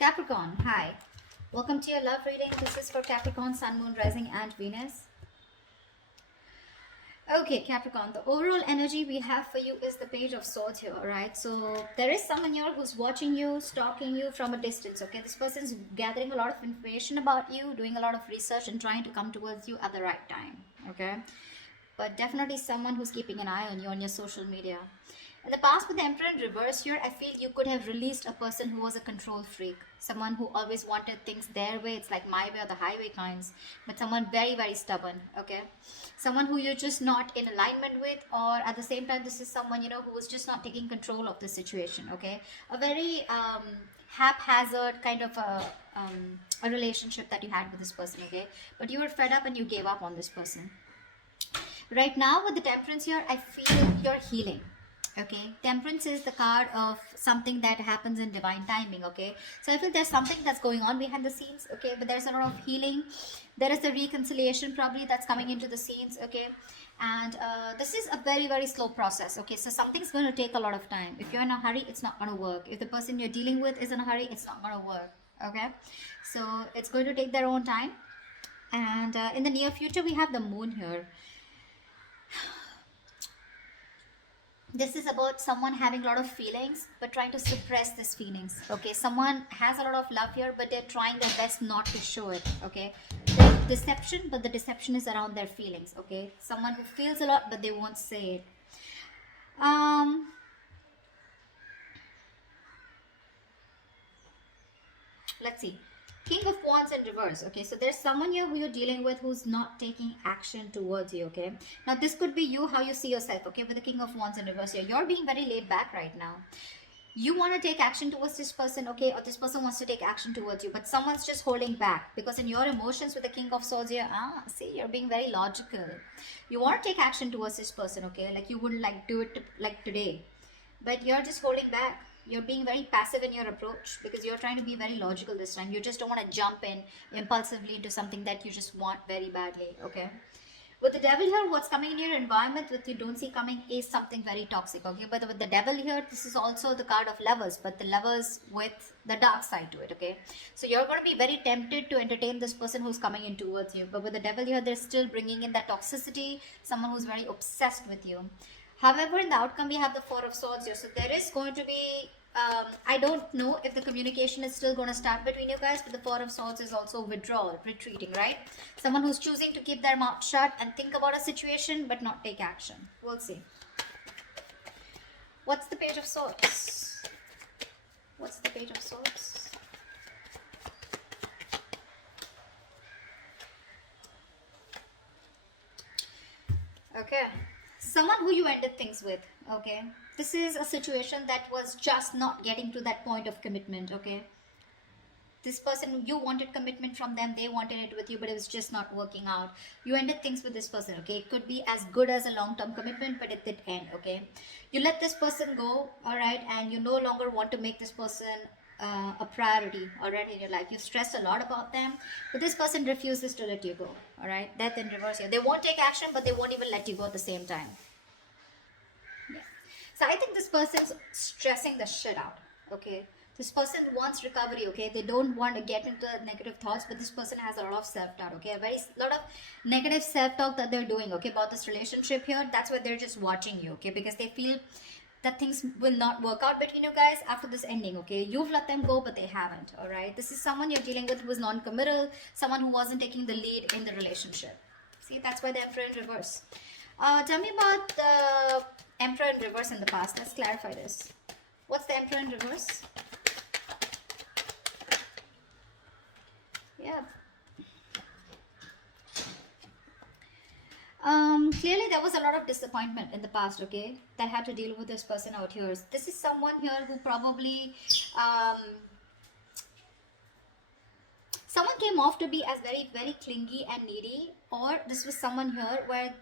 Capricorn, hi. Welcome to your love reading. This is for Capricorn, Sun, Moon, Rising, and Venus. Okay, Capricorn, the overall energy we have for you is the Page of Swords here, alright? So there is someone here who's watching you, stalking you from a distance, okay? This person's gathering a lot of information about you, doing a lot of research and trying to come towards you at the right time, okay? But definitely someone who's keeping an eye on you on your social media. In the past, with the Emperor in reverse here, I feel you could have released a person who was a control freak. Someone who always wanted things their way. It's like my way or the highway kinds. But someone very, very stubborn, okay? Someone who you're just not in alignment with, or at the same time, this is someone, who was just not taking control of the situation, okay? A very haphazard kind of a relationship that you had with this person, okay? But you were fed up and you gave up on this person. Right now, with the Temperance here, I feel you're healing. Okay, Temperance is the card of something that happens in divine timing. Okay, so I feel there's something that's going on behind the scenes. Okay, but there's a lot of healing. There is the reconciliation probably that's coming into the scenes. Okay, and this is a very, very slow process. Okay, so something's going to take a lot of time. If you're in a hurry, it's not going to work. If the person you're dealing with is in a hurry, it's not going to work. Okay, so it's going to take their own time. And in the near future, we have the Moon here. This is about someone having a lot of feelings but trying to suppress these feelings. Okay, someone has a lot of love here but they're trying their best not to show it. Okay, there's deception, but the deception is around their feelings. Okay, someone who feels a lot but they won't say it. Let's see. King of Wands in reverse. Okay, so there's someone here who you're dealing with who's not taking action towards you. Okay, now this could be you, how you see yourself. Okay, with the King of Wands in reverse here, you're being very laid back right now. You want to take action towards this person, okay, or this person wants to take action towards you, but someone's just holding back because in your emotions with the King of Swords here, see, you're being very logical. You want to take action towards this person, okay, like you wouldn't like do it like today, but you're just holding back. You're being very passive in your approach because you're trying to be very logical this time. You just don't want to jump in impulsively into something that you just want very badly, okay? With the Devil here, what's coming in your environment that you don't see coming is something very toxic, okay? But with the Devil here, this is also the card of Lovers, but the Lovers with the dark side to it, okay? So you're going to be very tempted to entertain this person who's coming in towards you. But with the Devil here, they're still bringing in that toxicity, someone who's very obsessed with you. However, in the outcome, we have the Four of Swords here. So there is going to be, I don't know if the communication is still going to start between you guys, but the Four of Swords is also withdrawal, retreating, right? Someone who's choosing to keep their mouth shut and think about a situation, but not take action. We'll see. What's the Page of Swords? What's the Page of Swords? Okay. Someone who you ended things with, okay? This is a situation that was just not getting to that point of commitment, okay? This person, you wanted commitment from them, they wanted it with you, but it was just not working out. You ended things with this person, okay? It could be as good as a long-term commitment, but it did end, okay? You let this person go, all right? And you no longer want to make this person a priority already in your life. You've stressed a lot about them, but this person refuses to let you go. All right, Death in reverse here. They won't take action, but they won't even let you go at the same time. Yeah. So I think this person's stressing the shit out. Okay, this person wants recovery. Okay, they don't want to get into negative thoughts, but this person has a lot of self-doubt. Okay, a lot of negative self-talk that they're doing. Okay, about this relationship here. That's why they're just watching you. Okay, because they feel that things will not work out between you guys after this ending, okay? You've let them go, but they haven't, all right? This is someone you're dealing with who is non-committal, someone who wasn't taking the lead in the relationship. See, that's why the Emperor in reverse. Tell me about the Emperor in reverse in the past. Let's clarify this. What's the Emperor in reverse? Yeah. Clearly there was a lot of disappointment in the past, okay, that had to deal with this person out here. This is someone here who probably someone came off to be as very, very clingy and needy, or this was someone here where,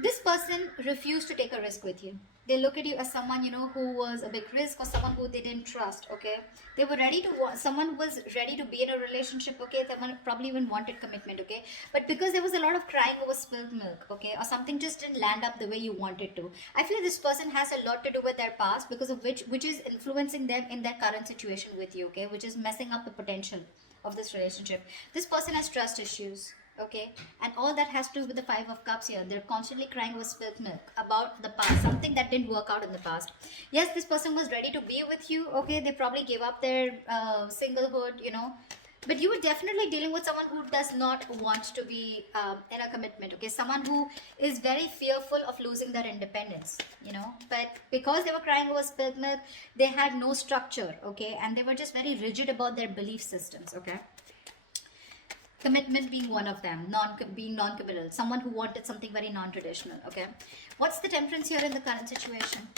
this person refused to take a risk with you. They look at you as someone, you know, who was a big risk, or someone who they didn't trust, okay? They were ready to, someone was ready to be in a relationship, okay? Someone probably even wanted commitment, okay? But because there was a lot of crying over spilled milk, okay? Or something just didn't land up the way you wanted to. I feel this person has a lot to do with their past, because of which is influencing them in their current situation with you, okay? Which is messing up the potential of this relationship. This person has trust issues, okay, and all that has to do with the Five of Cups here. They're constantly crying with spilled milk about the past, something that didn't work out in the past. Yes, this person was ready to be with you, okay? They probably gave up their singlehood, you know, but you were definitely dealing with someone who does not want to be in a commitment, okay? Someone who is very fearful of losing their independence, you know, but because they were crying over spilled milk, they had no structure, okay, and they were just very rigid about their belief systems, okay? Commitment being one of them, being non-committal, someone who wanted something very non-traditional, okay? What's the Temperance here in the current situation?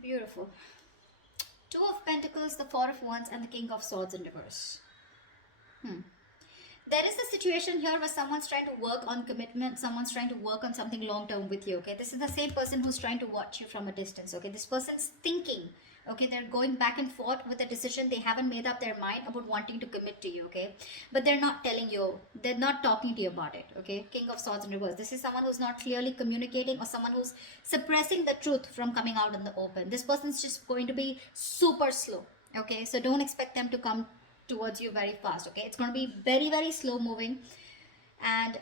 Beautiful. Two of Pentacles, the Four of Wands, and the King of Swords in reverse. There is a situation here where someone's trying to work on commitment, someone's trying to work on something long term with you, okay? This is the same person who's trying to watch you from a distance, okay? This person's thinking, okay? They're going back and forth with a decision. They haven't made up their mind about wanting to commit to you, okay? But they're not telling you, they're not talking to you about it, okay? King of Swords in reverse. This is someone who's not clearly communicating, or someone who's suppressing the truth from coming out in the open. This person's just going to be super slow, okay? So don't expect them to come towards you very fast, okay? It's going to be very, very slow moving, and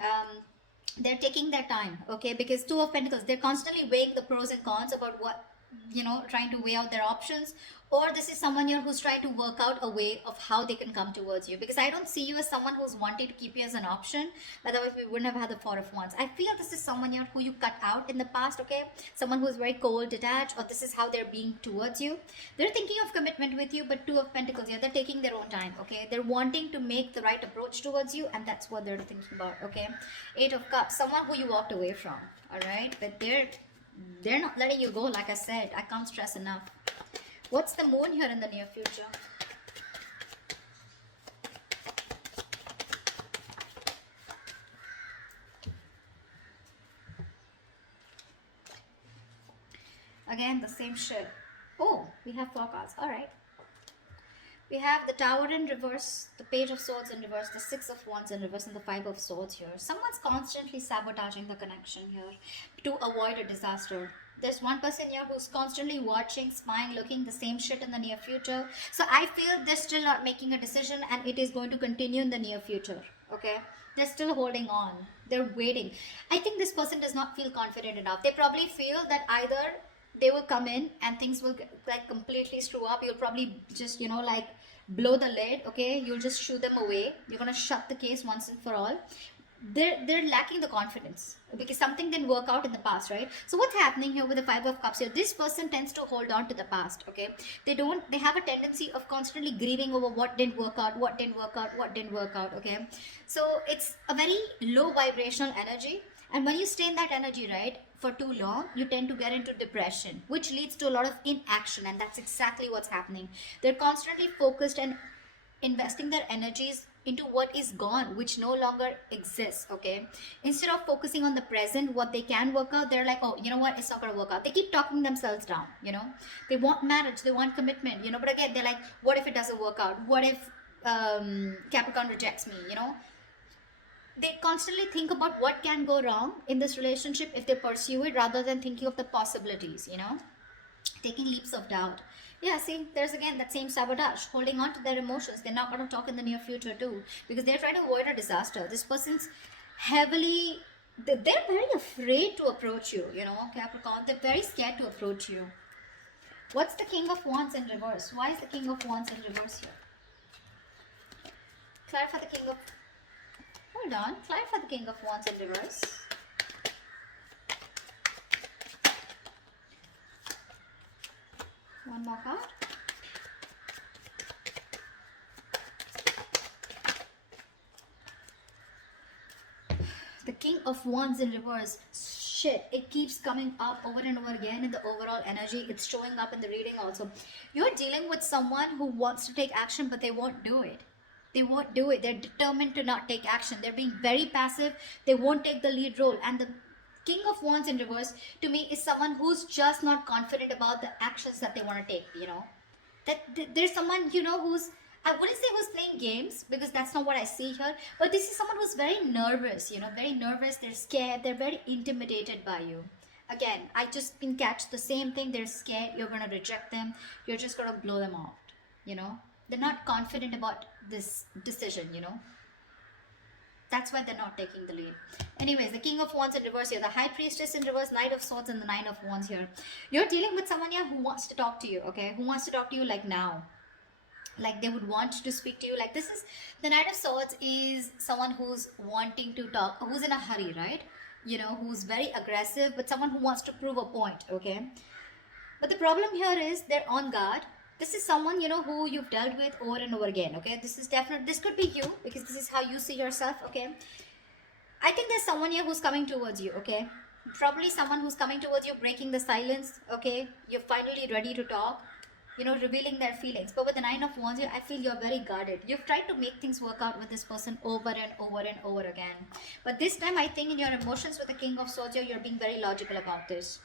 they're taking their time, okay? Because Two of Pentacles, they're constantly weighing the pros and cons about what, you know, trying to weigh out their options. Or this is someone here who's trying to work out a way of how they can come towards you, because I don't see you as someone who's wanting to keep you as an option. Otherwise we wouldn't have had the Four of Wands. I feel this is someone here who you cut out in the past, okay? Someone who's very cold, detached, or this is how they're being towards you. They're thinking of commitment with you, but Two of Pentacles here, they're taking their own time, okay? They're wanting to make the right approach towards you, and that's what they're thinking about, okay? Eight of Cups, someone who you walked away from, all right? But they're not letting you go. Like I said, I can't stress enough. What's the Moon here in the near future? Again, the same shit. Oh, we have four cards. All right. We have the Tower in reverse, the Page of Swords in reverse, the Six of Wands in reverse, and the Five of Swords here. Someone's constantly sabotaging the connection here to avoid a disaster. There's one person here who's constantly watching, spying, looking the same shit in the near future. So I feel they're still not making a decision, and it is going to continue in the near future, okay? They're still holding on. They're waiting. I think this person does not feel confident enough. They probably feel that either they will come in and things will like completely screw up. You'll probably just, you know, like blow the lid, okay? You'll just shoo them away. You're gonna shut the case once and for all. They're lacking the confidence because something didn't work out in the past, right? So what's happening here with the Five of Cups here? This person tends to hold on to the past, okay? They have a tendency of constantly grieving over what didn't work out, what didn't work out, what didn't work out, okay? So it's a very low vibrational energy, and when you stay in that energy, right, for too long, you tend to get into depression, which leads to a lot of inaction, and that's exactly what's happening. They're constantly focused and investing their energies into what is gone, which no longer exists, okay? Instead of focusing on the present, what they can work out, they're like, oh, you know what, it's not gonna work out. They keep talking themselves down, you know? They want marriage, they want commitment, you know, but again, they're like, what if it doesn't work out? What if Capricorn rejects me, you know? They constantly think about what can go wrong in this relationship if they pursue it, rather than thinking of the possibilities, you know? Taking leaps of doubt. Yeah, see, there's again that same sabotage, holding on to their emotions. They're not going to talk in the near future too, because they're trying to avoid a disaster. This person's heavily, they're very afraid to approach you, you know, Capricorn. They're very scared to approach you. What's the King of Wands in reverse? Why is the King of Wands in reverse here? Clarify the King of... Hold on. Clarify the King of Wands in reverse. One more card. The King of Wands in reverse. shit, it keeps coming up over and over again in the overall energy. It's showing up in the reading also. You're dealing with someone who wants to take action, but they won't do it. They won't do it. They're determined to not take action. They're being very passive. They won't take the lead role. And the King of Wands in reverse to me is someone who's just not confident about the actions that they want to take, you know. There's someone, you know, who's, I wouldn't say who's playing games, because that's not what I see here, but this is someone who's very nervous, you know, very nervous. They're scared. They're very intimidated by you. Again, I just can catch the same thing. They're scared. You're going to reject them. You're just going to blow them out, you know. They're not confident about this decision, you know. That's why they're not taking the lead. Anyways, the King of Wands in reverse here, the High Priestess in reverse, Knight of Swords, and the Nine of Wands here. You're dealing with someone here who wants to talk to you, okay? Who wants to talk to you like now. Like they would want to speak to you. Like this is, the Knight of Swords is someone who's wanting to talk, who's in a hurry, right? You know, who's very aggressive, but someone who wants to prove a point, okay? But the problem here is they're on guard. This is someone, you know, who you've dealt with over and over again, okay? This is definitely, this could be you, because this is how you see yourself, okay? I think there's someone here who's coming towards you, okay? Probably someone who's coming towards you, breaking the silence, okay? You're finally ready to talk, you know, revealing their feelings. But with the Nine of Wands here, I feel you're very guarded. You've tried to make things work out with this person over and over and over again. But this time, I think in your emotions with the King of Swords here, you're being very logical about this.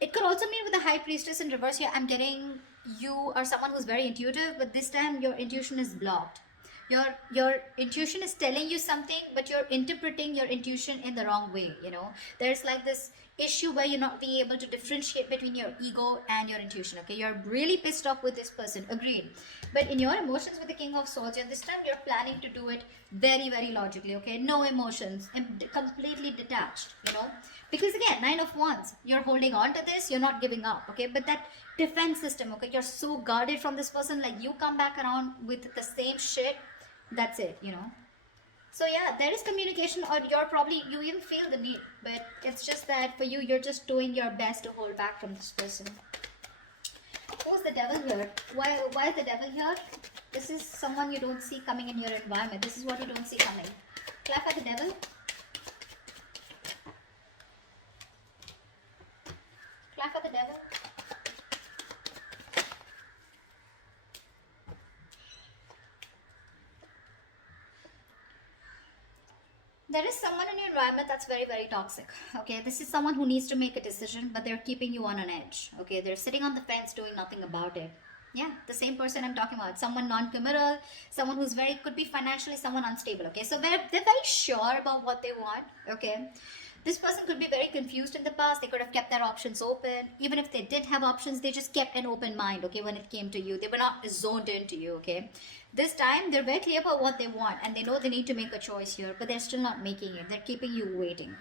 It could also mean with the High Priestess in reverse here, I'm getting you are someone who's very intuitive, but this time your intuition is blocked. Your intuition is telling you something, but you're interpreting your intuition in the wrong way, you know. There's like this issue where you're not being able to differentiate between your ego and your intuition, okay? You're really pissed off with this person, agreed. But in your emotions with the King of Swords, and this time you're planning to do it very, very logically, okay? No emotions, and completely detached, you know? Because again, Nine of Wands, you're holding on to this, you're not giving up, okay? But that defense system, okay? You're so guarded from this person, like you come back around with the same shit, that's it, you know? So yeah, there is communication, or you even feel the need, but it's just that for you, you're just doing your best to hold back from this person. Who's the Devil here? Why is the Devil here? This is someone you don't see coming in your environment. This is what you don't see coming. Clap for the Devil. Clap for the Devil. There is someone in your environment that's very, very toxic, okay? This is someone who needs to make a decision, but they're keeping you on an edge, okay? They're sitting on the fence doing nothing about it. Yeah, the same person I'm talking about. Someone non-committal, someone who's could be financially someone unstable, okay? So they're very sure about what they want, okay? This person could be very confused in the past. They could have kept their options open. Even if they did have options, they just kept an open mind, okay, when it came to you. They were not zoned into you, okay? This time, they're very clear about what they want, and they know they need to make a choice here, but they're still not making it. They're keeping you waiting.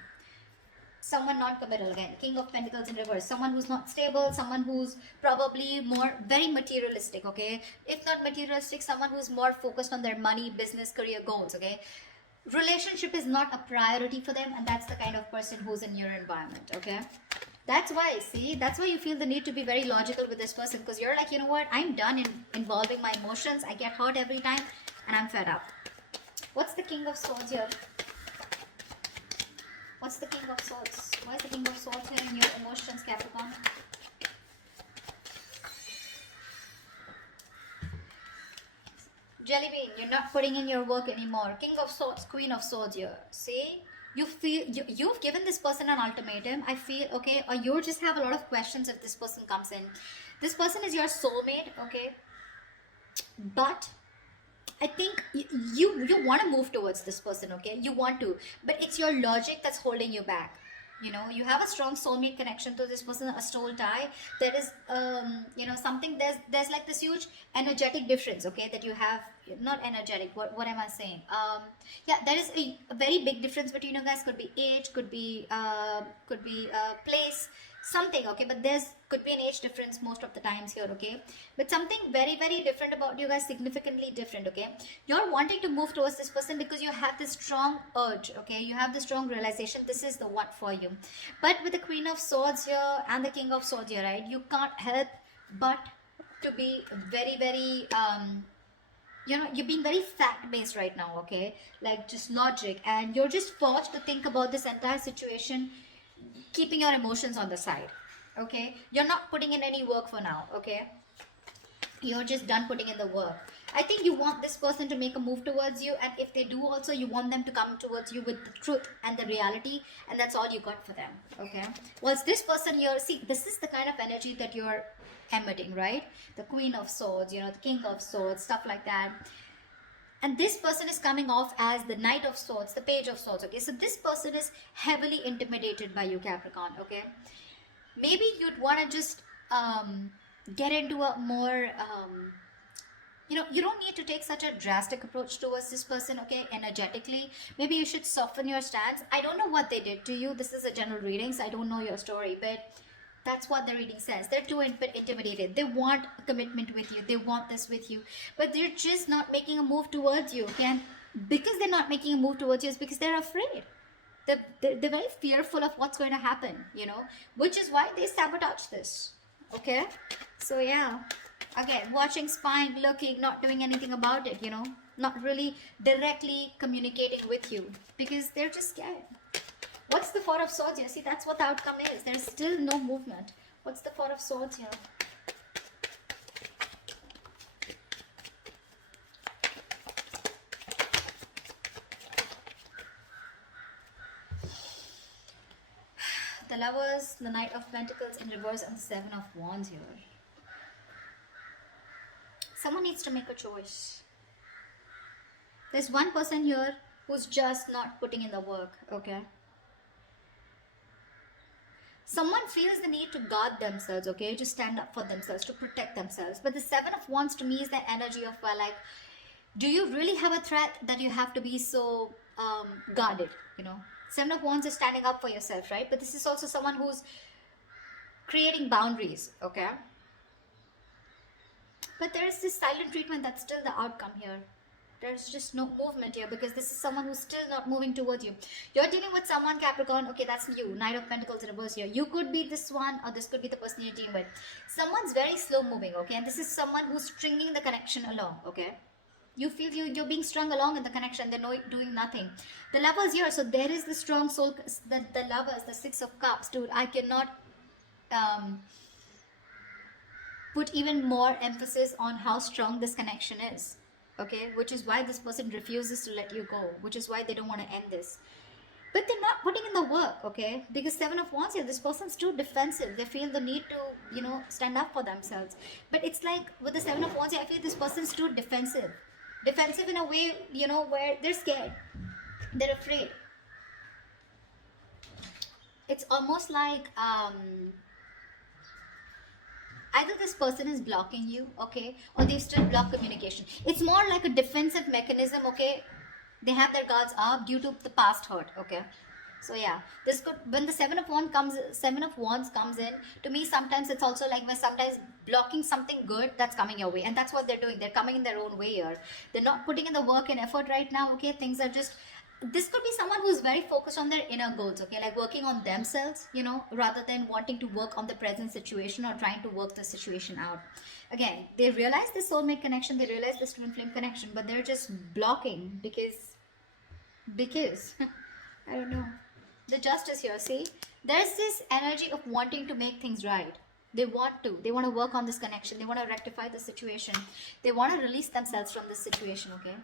Someone non-committal, again, King of Pentacles in reverse. Someone who's not stable, someone who's probably very materialistic, okay? If not materialistic, someone who's more focused on their money, business, career goals, okay? Relationship is not a priority for them, and that's the kind of person who's in your environment, okay? That's why, see, that's why you feel the need to be very logical with this person, because you're like, you know what, I'm done involving my emotions. I get hurt every time, and I'm fed up. What's the King of Swords here? What's the King of Swords? Why is the King of Swords here in your emotions, Capricorn? Jelly bean, you're not putting in your work anymore. King of Swords, Queen of Swords here. See? You feel, you've given this person an ultimatum, I feel, okay? Or you just have a lot of questions if this person comes in. This person is your soulmate, okay? But I think you want to move towards this person, okay? You want to. But it's your logic that's holding you back. You know, you have a strong soulmate connection to this person, a soul tie. There is, you know, something, there's like this huge energetic difference, okay, that you have. Not energetic, what am I saying? Yeah, there is a very big difference between you guys. Could be age, could be place, something, okay? But could be an age difference most of the times here, okay? But something very, very different about you guys, significantly different, okay? You're wanting to move towards this person because you have this strong urge, okay? You have this strong realization, this is the one for you. But with the Queen of Swords here and the King of Swords here, right? You can't help but to be very, very, you know, you're being very fact-based right now, okay? Like just logic, and you're just forced to think about this entire situation keeping your emotions on the side. Okay, you're not putting in any work for now. Okay, you're just done putting in the work. I think you want this person to make a move towards you, and if they do also, you want them to come towards you with the truth and the reality, and that's all you got for them. Okay, was this person here? See, this is the kind of energy that you're emitting, right? The Queen of Swords, you know, the King of Swords, stuff like that. And this person is coming off as the Knight of Swords, the Page of Swords. Okay, so this person is heavily intimidated by you, Capricorn. Okay, maybe you'd want to just get into a more you know, you don't need to take such a drastic approach towards this person. Okay, energetically, maybe you should soften your stance. I don't know what they did to you. This is a general reading, so I don't know your story, but that's what the reading says. They're too intimidated. They want a commitment with you. They want this with you, but they're just not making a move towards you. Okay, and because they're not making a move towards you is because they're afraid. They're very fearful of what's going to happen, you know, which is why they sabotage this. Okay, so yeah, again, watching, spying, looking, not doing anything about it, you know, not really directly communicating with you because they're just scared. What's the Four of Swords here? See, that's what the outcome is. There's still no movement. What's the Four of Swords here? The Lovers, the Knight of Pentacles in reverse, and the Seven of Wands here. Someone needs to make a choice. There's one person here who's just not putting in the work, okay? Someone feels the need to guard themselves, okay? To stand up for themselves, to protect themselves. But the Seven of Wands to me is the energy of, like, do you really have a threat that you have to be so guarded, you know? Seven of Wands is standing up for yourself, right? But this is also someone who's creating boundaries, okay? But there is this silent treatment that's still the outcome here. There's just no movement here because this is someone who's still not moving towards you. You're dealing with someone, Capricorn. Okay, that's you. Knight of Pentacles in reverse here. You could be this one, or this could be the person you're dealing with. Someone's very slow moving, okay? And this is someone who's stringing the connection along, okay? You feel you're being strung along in the connection. They're doing nothing. The Lovers here. So there is the strong soul. The Lovers, the Six of Cups. Dude, I cannot put even more emphasis on how strong this connection is. Okay, which is why this person refuses to let you go, which is why they don't want to end this. But they're not putting in the work, okay? Because Seven of Wands here, this person's too defensive. They feel the need to, you know, stand up for themselves. But it's like with the Seven of Wands here, I feel this person's too defensive. Defensive in a way, you know, where they're scared. They're afraid. It's almost like either this person is blocking you, okay, or they still block communication. It's more like a defensive mechanism, okay. They have their guards up due to the past hurt, okay. So yeah, this could, when the Seven of Wands comes in, to me sometimes it's also like when sometimes blocking something good that's coming your way, and that's what they're doing. They're coming in their own way here. They're not putting in the work and effort right now, okay. Things are just, this could be someone who's very focused on their inner goals, okay, like working on themselves, you know, rather than wanting to work on the present situation or trying to work the situation out. Again, they realize the soulmate connection, they realize the twin flame connection, but they're just blocking because I don't know. The Justice here, see, there's this energy of wanting to make things right. They want to work on this connection, they want to rectify the situation, they want to release themselves from this situation, okay.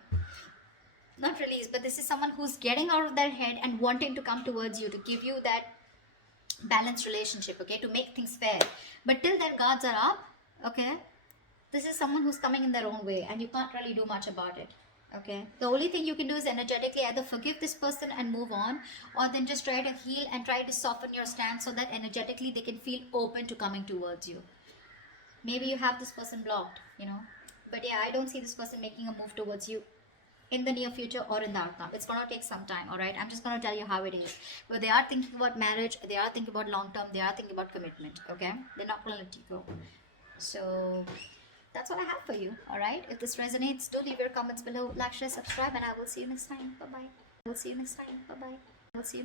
Not release, but this is someone who's getting out of their head and wanting to come towards you to give you that balanced relationship, okay, to make things fair. But till their guards are up, okay, this is someone who's coming in their own way and you can't really do much about it, okay. The only thing you can do is energetically either forgive this person and move on, or then just try to heal and try to soften your stance so that energetically they can feel open to coming towards you. Maybe you have this person blocked, you know, but yeah, I don't see this person making a move towards you in the near future or in the outcome. It's going to take some time, all right? I'm just going to tell you how it is. But they are thinking about marriage, they are thinking about long term, they are thinking about commitment, okay? They're not going to let you go. So that's what I have for you, all right? If this resonates, do leave your comments below, like, share, subscribe, and I will see you next time. Bye-bye. I will see you next time. Bye-bye. I will see you